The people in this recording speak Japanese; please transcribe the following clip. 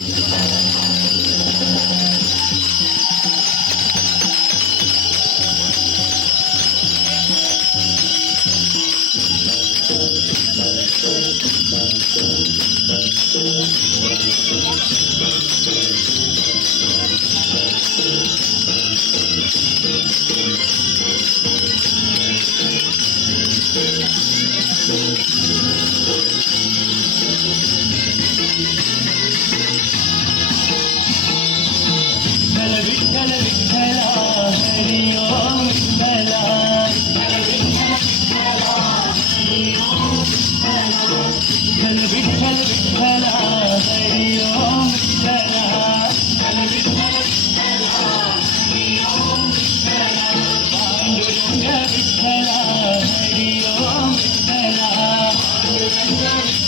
Thank you. Thank yeah. you.